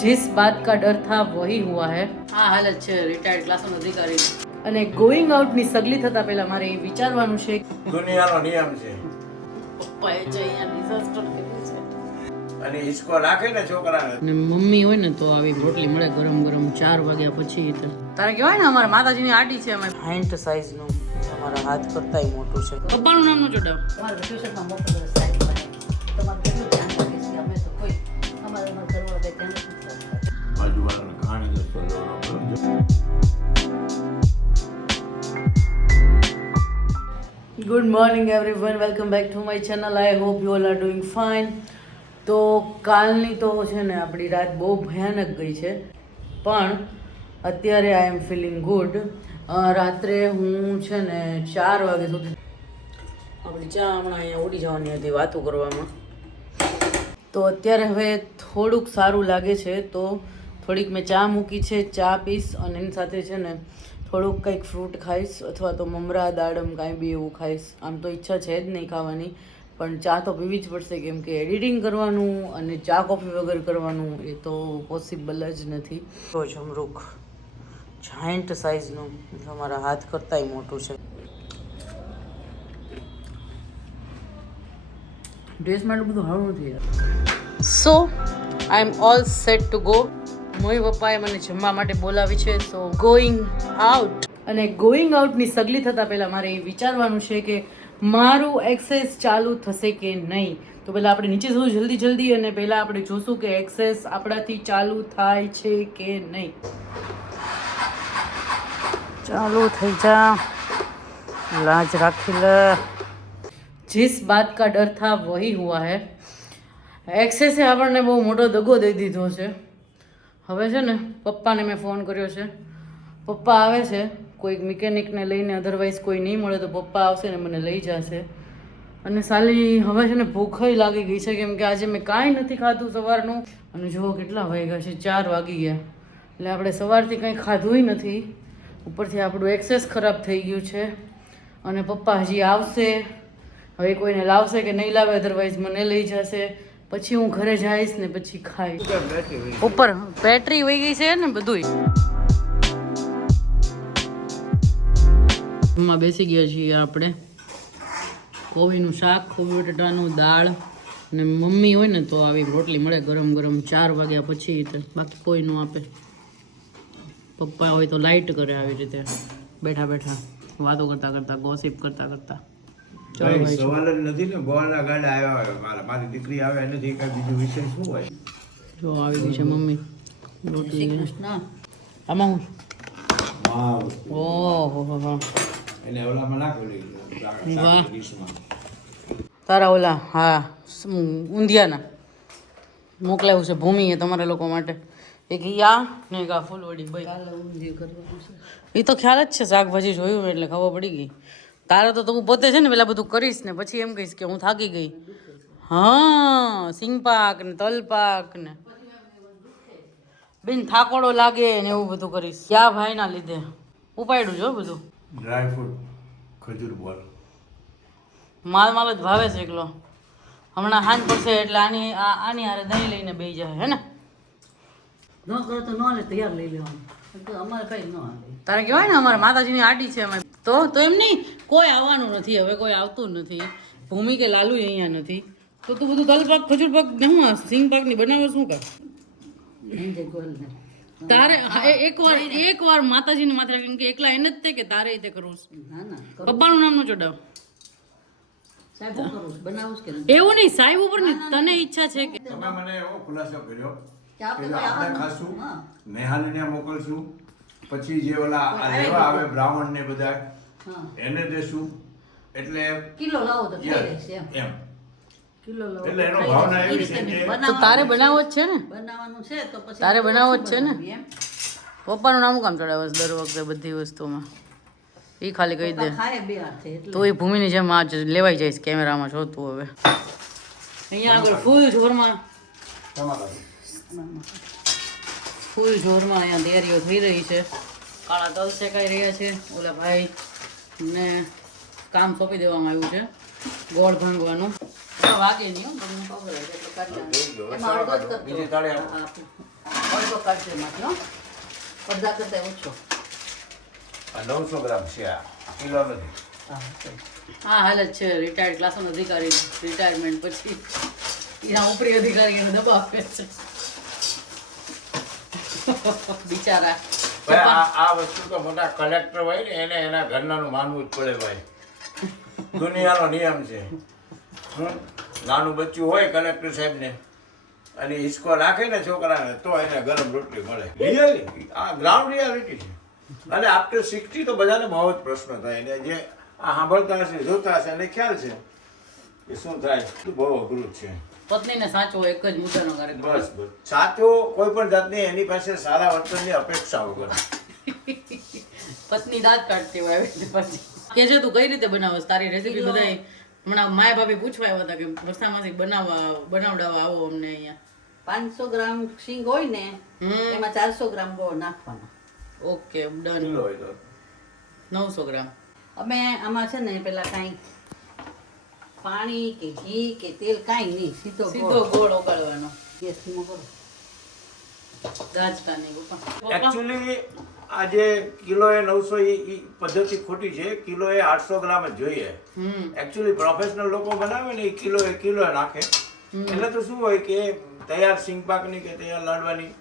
जिस बात का डर था वही हुआ है આ હાલત છે રિટાયર્ડ ક્લાસનો અધિકારી અને ગોઈંગ આઉટ ની સગલી થતા પહેલા મારે એ વિચારવાનું છે દુનિયાનો નિયમ છે પપ્પાએ જે અહીંયા ડિઝાસ્ટર કર્યું છે અને હિસકો રાખે ને છોકરાને અને મમ્મી હોય ને તો આવી રોટલી મળે ગરમ ગરમ 4 વાગ્યા પછી તારે કહેવાય ને અમારા માતાજીની આટી છે અમે હાઈન્ટ સાઈઝ નું અમારા હાથ કરતાય મોટું છે પપ્પાનું નામ નો જોડાવ અમારા વેકેશનમાં મોટો બસ સાઈઝ બને તમારે કેટલું ધ્યાન રાખે છે અમે તો કોઈ અમારા ઘરમાં કઈ ધ્યાન નથી બાજુવાળાને કહાણી દસતો good morning everyone welcome back to my channel I hope you all are doing fine તો કાલની તો છે ને આપણી રાત બહુ ભયાનક ગઈ છે પણ અત્યારે આઈ એમ ફિલિંગ ગુડ રાત્રે હું છે ને 4 વાગ્યા સુધી આપણી ચા હમણાં અહીંયા ઉડી જવાની હતી વાતો કરવામાં તો અત્યારે હવે થોડુંક સારું લાગે છે તો થોડીક મેં ચા મૂકી છે ચા પીસ અને એની સાથે છે ને થોડુંક કંઈક ફ્રૂટ ખાઈશ અથવા તો મમરા દાડમ કાંઈ બી એવું ખાઈશ આમ તો ઈચ્છા છે જ નહીં ખાવાની પણ ચા તો પીવી જ પડશે કેમ કે એડિટિંગ કરવાનું અને ચા કોફી વગર કરવાનું એ તો પોસિબલ જ નથી તો જમરૂખ જાયન્ટ સાઇઝનું અમારા હાથ કરતાંય મોટું છે ડ્રેસ માટે બધું સારું નથી યાર સો આઈ એમ ઓલ સેટ ટુ ગો મોઈ પપ્પાએ મને જમવા માટે બોલાવી છે સો ગોઈંગ આઉટ અને ગોઈંગ આઉટની સગલી થતાં પહેલાં મારે એ વિચારવાનું છે કે મારું એક્સેસ ચાલુ થશે કે નહીં તો પહેલાં આપણે નીચે જવું જલ્દી અને પહેલાં આપણે જોશું કે એક્સેસ આપણાથી ચાલુ થાય છે કે નહીં ચાલુ થઈ જા લાજ રાખી લે जिस बात का डर था वही हुआ है એક્સેસે આપણને બહુ મોટો દગો દઈ દીધો છે હવે છે ને પપ્પાને મેં ફોન કર્યો છે પપ્પા આવે છે કોઈક મિકેનિકને લઈને અધરવાઇઝ કોઈ નહીં મળે તો પપ્પા આવશે ને મને લઈ જશે અને સાલી હવે છે ને ભૂખય લાગી ગઈ છે કેમ કે આજે મેં કાંઈ નથી ખાધું સવારનું અને જુઓ કેટલા વાગ્યા છે 4 વાગી ગયા એટલે આપણે સવારથી કંઈ ખાધુંય નથી ઉપરથી આપણું એક્સેસ ખરાબ થઈ ગયું છે અને પપ્પા હજી આવશે હવે કોઈને લાવશે કે નહીં લાવે અધરવાઇઝ મને લઈ જશે પછી હું ઘરે જઈશ ને પછી ખાઈશ ઉપર બેટરી વહી ગઈ છે ને બધુંય માં બેસી ગયા છીએ આપણે કોબીનું શાક કોબી બટાટાનું દાળ ને મમ્મી હોય ને તો આવી રોટલી મળે ગરમ ગરમ 4 વાગ્યા પછી બાકી કોઈ ન આપે પપ્પા હોય તો લાઇટ કરે આવી રીતે બેઠા બેઠા વાતો કરતા કરતા ગોસિપ કરતા કરતા સવાલ જ નથી ને ગોળના ગાડા આવ્યા હોય મારી દીકરી આવે નથી કઈ બીજું વિષય શું હોય જો આવી ગઈ છે મમ્મી રોટલી આમાં હું ઓહો એને ઓલામાં નાખી વાહ તારા ઓલા હા ઊંધિયાના મોકલાવ્યું છે ભૂમિએ તમારા લોકો માટે એક યા ને એક આ ફૂલવડી ભાઈ એ તો ખ્યાલ જ છે શાકભાજી જોયું એટલે ખબર પડી ગઈ તારે તો તું પોતે છે ને પેલા બધું કરીશ ને પછી એમ કહીશ કે હું થાકી ગઈ હા સિંગ પાક ને તલ પાક ને બેન થાકોડો લાગે ને એવું બધું કરીશ ક્યાં ભાઈ ના લીધે ઉપાડ્યું જો બધું ડ્રાય ફ્રૂટ ખજૂર બોલ માલ જ ભાવે છે એકલો હમણાં હાંજ પડશે એટલે આની હારે દહીં લઈને બેસી જાય હે ને ન કરો તો ન લે તૈયાર લઈ લેવાનું અમારે કઈ ન હાલે તારે કહેવાય ને અમારે માતાજીની આટી છે અમે તો એમ નહીં કોઈ આવવાનું નથી હવે કોઈ આવતું નથી ભૂમિ કે લાલુ અહીંયા નથી તો તું બધું તલ પાક ખજૂર પાક હું સિંગ પાક ની બનાવે શું કર તારે એકવાર માતાજીને માથે કેમ કે એકલા એને જ તે કે તારે તે કરવું પપ્પાનું નામ નો ચોડાવ એવું નહીં સાહેબ ઉપર નહીં તને ઈચ્છા છે કે તમે મને એવો ખુલાસો કર્યો કે આપણે ખાશું નેહાલીને મોકલશું પછી જે ઓલા લેવા આવે બ્રાહ્મણ ને બધા એને દેશું એટલે કિલો લાવો તો થઈ રહેશે એમ કિલો લાવો એટલે એનો ભાવના એવી છે કે તો તારે બનાવવો જ છે ને બનાવવાનું છે તો પછી તારે બનાવવો જ છે ને પપ્પાનું નામ કામ ચડાવે દર વખતે બધી વસ્તુમાં એ ખાલી કહી દે ખાય બે હાથે એટલે તો એ ભૂમિની જેમ આ લેવાઈ જઈશ કેમેરામાં જોતું હવે અહીંયા આગળ ફૂલ જોરમાં અહીંયા તૈયારીઓ થઈ રહી છે કાળા તલ શેકાઈ રહ્યા છે ઓલા ભાઈ ને કામ સોંપી દેવામાં આવ્યું છે ગોળ ભાંગવાનું વાગે નહીં તમને ખબર બીજી તાળી અડધો કાઢજો એમાંથી હો અડધા કરતા ઓછો. આ 900 ગ્રામ છે, આ કિલો નથી. હા હાલ જ છે રિટાયર્ડ ક્લાસનો અધિકારી રિટાયરમેન્ટ પછી એના ઉપરી અધિકારીને દબાવ આપે છે બિચારા. ભાઈ આ વસ્તુ તો મોટા કલેક્ટર હોય ને એને એના ઘરનાનું માનવું જ પડે ભાઈ. દુનિયાનો નિયમ છે. નાનું બચ્ચું હોય કલેક્ટર સાહેબને અને હિસકો નાખે ને છોકરાને તો એને ગરમ રોટલી મળે. રિયલી આ ગ્રાઉન્ડ રિયાલિટી છે. અને આફ્ટર 60 તો બધાને બહુ જ પ્રશ્ન થાય ને જે આ સાંભળતા હશે જોતા હશે એને ખ્યાલ છે કે શું થાય. બહુ અઘરું જ છે. પત્નીને સાચો એક જ મુદ્દાનો કાર્યક્રમ. બસ બસ સાચો કોઈ પણ જાતની એની પાસે સારા વર્તનની અપેક્ષા વગર. પત્ની દાંત કાઢતી હોય આવી રીતે પછી કે છે તું કઈ રીતે બનાવસ તારી રેસીપી બધાય હમણાં માય ભાભી પૂછવા આવ્યા હતા કે વરસામાંથી બનાવડાવવા આવો અમને અહીંયા. 500 ગ્રામ શીંગ હોય ને એમાં 400 ગ્રામ ગોળ નાખવાનો. Okay done. 900 ગ્રામ. અમે આમાં છે ને પેલા કાંઈ પાણી કે ઘી કે તેલ કાંઈ નહીં, સીધો ગોળ ઓગાળવાનો. ગેસ ધીમો કરો. દાજતા નહીં પપ્પા. એકચ્યુઅલી આજે કિલોએ 900 ઈ પદ્ધતિ ખોટી છે. કિલોએ 800 ગ્રામ જ જોઈએ. એકચ્યુઅલી પ્રોફેશનલ લોકો બનાવે ને એ કિલોએ નાખે. એટલે તો શું હોય કે તૈયાર સિંગ પાકની કે તૈયાર લાડવાની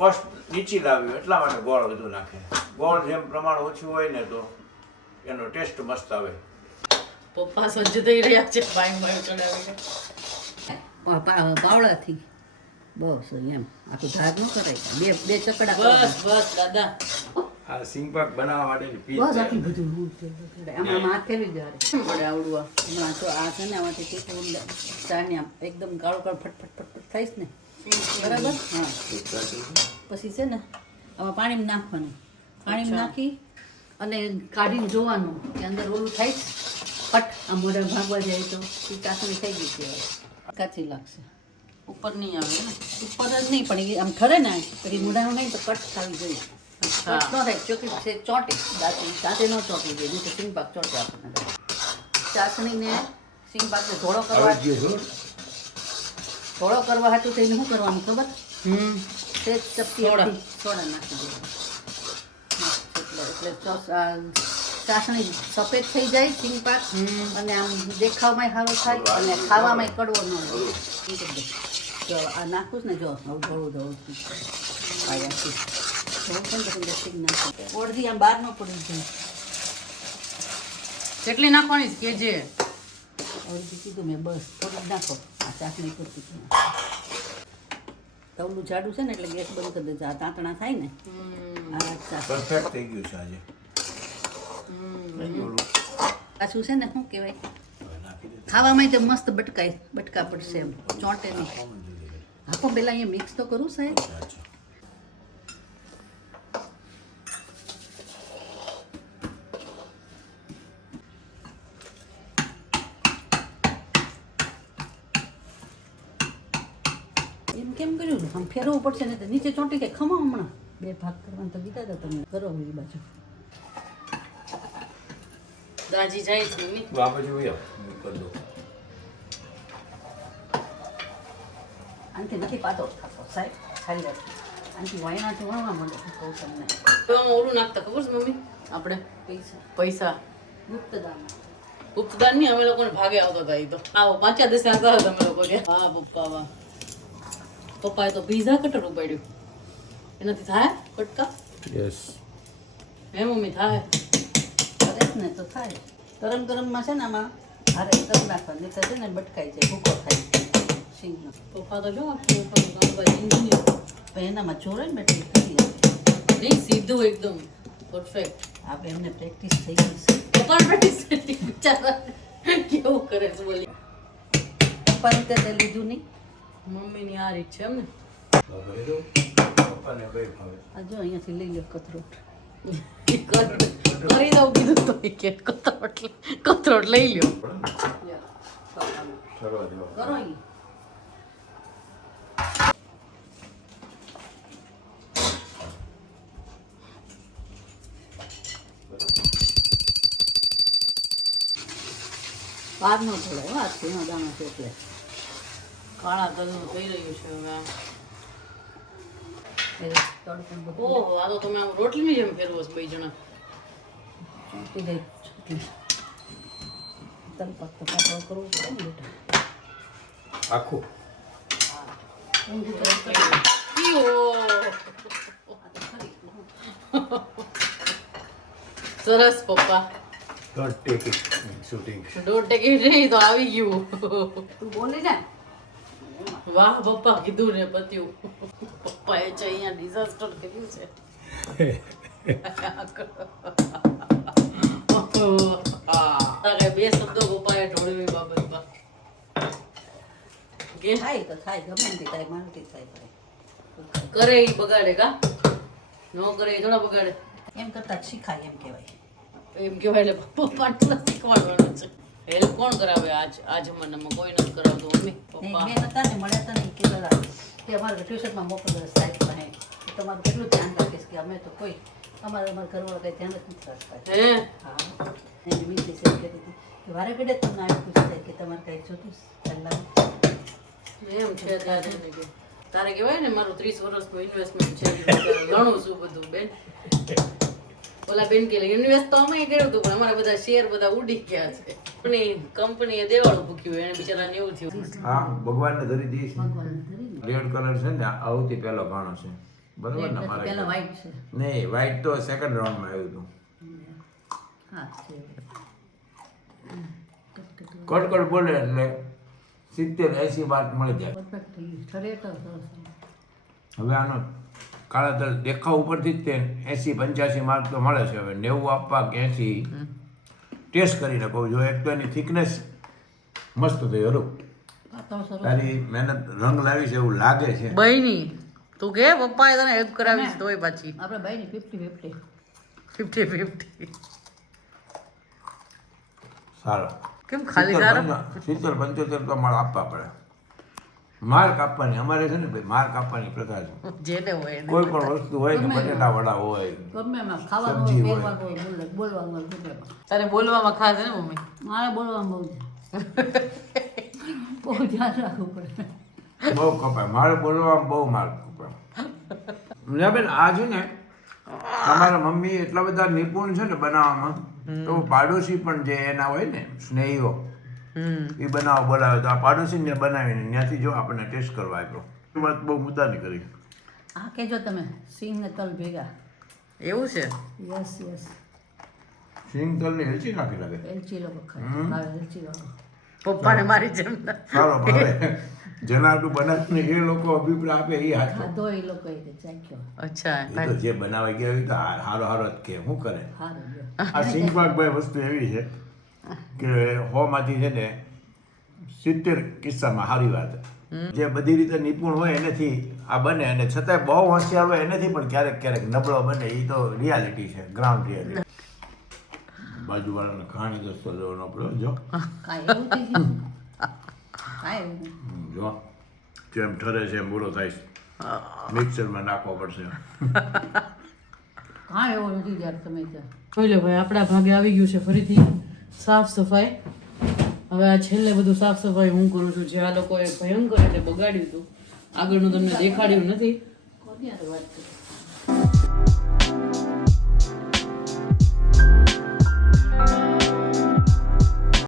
કોસ્ટ નીચી લાવી એટલા માટે ગોળ બધું નાખે. ગોળ જેમ પ્રમાણ ઓછું હોય ને તો એનો ટેસ્ટ મસ્ત આવે. પપ્પા સજ્જ થઈ રહ્યા છે બાય ચડાવીને પાવડાથી બસ એમ આખું ધાર ન કરાય. બે ચકડા બસ બસ દાદા. આ સિંગ પાક બનાવવા માટેની પીસ બસ આટલું બધું આમાં હાથ ફેરવી દેવા પડે આવડવા. હમણાં તો આ છે ને આમાંથી કેટલું ચાને એકદમ કાળું કાળું ફટફટ ફટફટ થઈશ ને બરાબર. હા પછી છે ને આમાં પાણીમાં નાખવાનું. પાણીમાં નાખી અને કાઢીને જોવાનું કે અંદર ઓલું થાય ફટ આ મોઢા ભાગવા જાય તો એ ચાસણી થઈ ગઈ છે. કાચી લાગશે. ઉપર નહીં આવે ને. ઉપર જ નહીં પણ એ આમ ઠરે ને પછી મોઢાનું નહીં તો કટ થવી જોઈએ. કટ ન થાય ચોકી છે ચોંટે દાંતે ન ચોંટી જોઈએ નહીં તો સિંગ પાક ચોંટે આપણને. ચાસણીને સિંગ પાકને ધોળો કરવા હાટું થઈને શું કરવાનું ખબર? તે ચપટી સોડા નાખી દેવાનું. એટલે ચાસણી સફેદ થઈ જાય સિંગ પાક અને આમ દેખાવમાં સારો થાય અને ખાવામાં કડવો ન હોય. જો આ નાખું ને જો હવે ધોળું ધોળું આવ્યાથી ધોળું છે ને પછી સિંગ નાખું ઓળધી આમ બહાર ન પડી જાય. કેટલી નાખવાની કે જે અડધી કીધું મેં બસ થોડુંક નાખો. આ ચાસણી પૂરતી તવલું જાડું છે ને એટલે ગેસ બંધ કરી દેજો. આ તાંતણા થાય ને પરફેક્ટ થઈ ગયું છે આજે. પાછું છે ને શું કહેવાય ખાવામાં તો મસ્ત બટકા પડશે એમ ચોંટે નહીં. હા પણ પેલા અહીંયા મિક્સ તો કરું સાહેબ. એમ કેમ કર્યું આમ ફેરવવું પડશે ને તો નીચે ચોંટી કે ખમા હમણાં 2 ભાગ કરવાના તો કીધા હતા તમે કરો એ બાજુ. દાજી જાય છે મમ્મી. બાપા જોઈ કરી દો. આનથી નથી પાતો થતો સાહેબ સારી વાત. આનથી વાયનાથી વણવા માંડે કહું તમને. તો આમાં ઓલું નાખતા ખબર છે મમ્મી આપણે પૈસા ગુપ્તદાન. ગુપ્તદાન નહીં અમે લોકોને ભાગે આવતા હતા. એ તો આવો 5 દિવસે આવતા હતા તમે લોકો કે હા પપ્પા વાહ. પપ્પાએ તો પીઝા કટર ઉપાડ્યું. એનાથી થાય કટકા? યસ. હે મમ્મી થાય ને તો થાય. ગરમ ગરમમાં છે ને આમાં હારે કરી નાખવા નહીં તો છે ને બટકાઈ જાય ભૂકો થાય સિંગનો. પપ્પા તો જો આપણે એનામાં ચોરે ને બેઠી કરી નહીં સીધું એકદમ પરફેક્ટ. આપણે એમને પ્રેક્ટિસ થઈ ગઈ છે. પપ્પાને પ્રેક્ટિસ બિચારા કેવું કરે છે બોલી. પપ્પા રીતે તે લીધું નહીં. મમ્મીની આ રીત છે એમ ને. પપ્પાને કઈ ભાવે. આ જો અહીંયાથી લઈ લો કથરોટ. કરી દઉં કીધું તો કે કથરોટ લઈ લ્યો. સરવા દેવા. કરો અહીં. બહાર ન થોડા એવા ઝીણો દાણો છે એટલે કાળા તલનું થઈ રહ્યું છે હવે. તડકું બધું ઓહો આ તો તમે આમ રોટલીની જેમ ફેરવો છો બે જણા ચોંટી જાય ચોટલી. તલપાક તો પાતળો કરવો પડે ને બેટા. આખું ઊંધું તો રસ્તો ઈયો. સરસ પપ્પા શૂટિંગ દોઢ ટકી નહીં તો આવી ગયું તું બોલી ને વાહ પપ્પા કીધું ને પત્યું પપ્પાએ છે અહીંયા ડિઝાસ્ટર કર્યું છે તારે બે શબ્દો પપ્પાએ ઢોળવી બાબતમાં કે થાય તો થાય ગમે તે થાય માનતી થાય ભાઈ. કરે ઈ બગાડે કા નો કરે ઈ થોડા બગાડે એમ કરતા શીખાય એમ કહેવાય. એમ કહેવાય એટલે પપ્પા શીખવાડવાનું છે હેલ્પ કોણ કરાવે આ જમાનામાં કોઈ નથી કરાવતું મમ્મી પપ્પા મેં હતા ને મળ્યા હતા ને કે દાદા કે અમારે ટ્યુશનમાં મોકલો સાહેબ પાસે તમારું કેટલું ધ્યાન રાખીશ કે અમે તો કોઈ અમારા ઘરવાળા કંઈ ધ્યાન જ નથી રાખતા. હે હા એની મિત્રી સાહેબ કહેતી હતી કે વારે ઘડે તમને આવી પૂછતા કે તમારે કંઈ જોતું પહેલાં એમ છે તારે કહેવાય ને મારું 30 વર્ષનું ઇન્વેસ્ટમેન્ટ છે ઘણું શું બધું બેન ઓલા બેન કે ઇન્વેસ્ટ તો અમે કર્યું હતું પણ અમારા બધા શેર બધા ઉડી ગયા છે કંપનીએ દેવાળું ભૂક્યું એને બિચારાને એવું થયું હા ભગવાનને ધરી દઈશ ભગવાનને ધરીને રેડ કલર છે ને આવતી પહેલો ગાણો છે બરોબર ને મારે પહેલાં વ્હાઈટ છે. નહીં વ્હાઈટ તો સેકન્ડ રાઉન્ડમાં આવ્યું હતું હા છે કડકડ બોલે એટલે 70-80 માર્ક મળી જાય પરફેક્ટ થઈ ગયું ઠરેટર સરસ. હવે આનો કાળા તલ દેખાવ ઉપરથી જ તે 80-85 માર્ક તો મળે છે હવે 90 આપવા કે 80 ટેસ્ટ કરીને કહું જો એક તો એની થિકનેસ મસ્ત થઈ હરું પાતળો સરસ. તારી મહેનત રંગ લાવી છે એવું લાગે છે બહેની તું કે પપ્પાએ તને હેલ્પ કરાવી છે તોય પાછી આપણે ભાઈની 50-50 50-50 સારો કેમ ખાલી સારો 70-75 તો મારે આપવા પડે માર્ક આપવાની અમારે છે ને ભાઈ માર્ક આપવાની પ્રથા છે જેને હોય એને કોઈ પણ વસ્તુ હોય કે બટેટા વડા હોય ગમે એમાં ખાવાનું સબ્જી હોય હોય. પહેરવાનું હોય બોલવાનું હોય ગમે એમાં. તારે બોલવામાં ખાસ છે ને મમ્મી મારે બોલવાનું બહુ છે. બહુ ધ્યાન રાખવું પડે. બહુ કપાય મારે બોલવામાં બહુ માર્ક કપાય બેન આ છે ને તમારા મમ્મી એટલા બધા નિપુણ છે ને બનાવવામાં તો પાડોશી પણ જે એના હોય ને સ્નેહીઓ એ બોલાવે તો આ પાડોશીને બનાવીને ત્યાંથી જો આપણને ટેસ્ટ કરવા આપ્યો એ વાત બહુ મુદ્દાની કરી આ કહેજો તમે સિંગ ને તલ ભેગા. એવું છે યસ યસ સિંગ તલની હેલચી નાખી લાગે એલચી લોકો ખાય ભાવે એલચી વાળો. પપ્પાને મારી જેમ સારો ભાવે જનાટું બનાવીને એ લોકો અભિપ્રાય આપે એ હાથ ખાધો એ લોકો એ ચાખ્યો અચ્છા એ તો જે બનાવી ગયા હોય તો હારો હારો જ કે શું કરે સારું ગયો. આ સિંગપાકભાઈ વસ્તુ એવી છે કે 100માંથી છે ને 70 કિસ્સામાં સારી વાત જે બધી રીતે નિપુણ હોય એનાથી આ બને અને છતાંય બહુ હોશિયાર હોય એનાથી પણ ક્યારેક ક્યારેક નબળો બને એ તો રિયાલિટી છે ગ્રાઉન્ડ રિયાલિટી બાજુવાળાને કહાણી દોસ્તો લેવાનો પડ્યો જો કાંઈ એવું થઈ ગયું કાંઈ એવું નહીં. જો જેમ ઠરે છે એમ બોલો થાય છે મિક્સરમાં નાખવો પડશે કાંઈ એવું નથી જ્યારે તમે ત્યાં જોઈ લો ભાઈ આપણા ભાગે આવી ગયું છે ફરીથી સાફ સફાઈ હવે આ છેલ્લે બધું સાફ સફાઈ હું કરું છું જે આ લોકોએ ભયંકર રીતે બગાડ્યું હતું આગળનું તમને દેખાડ્યું નથી કોની હારે વાત કરી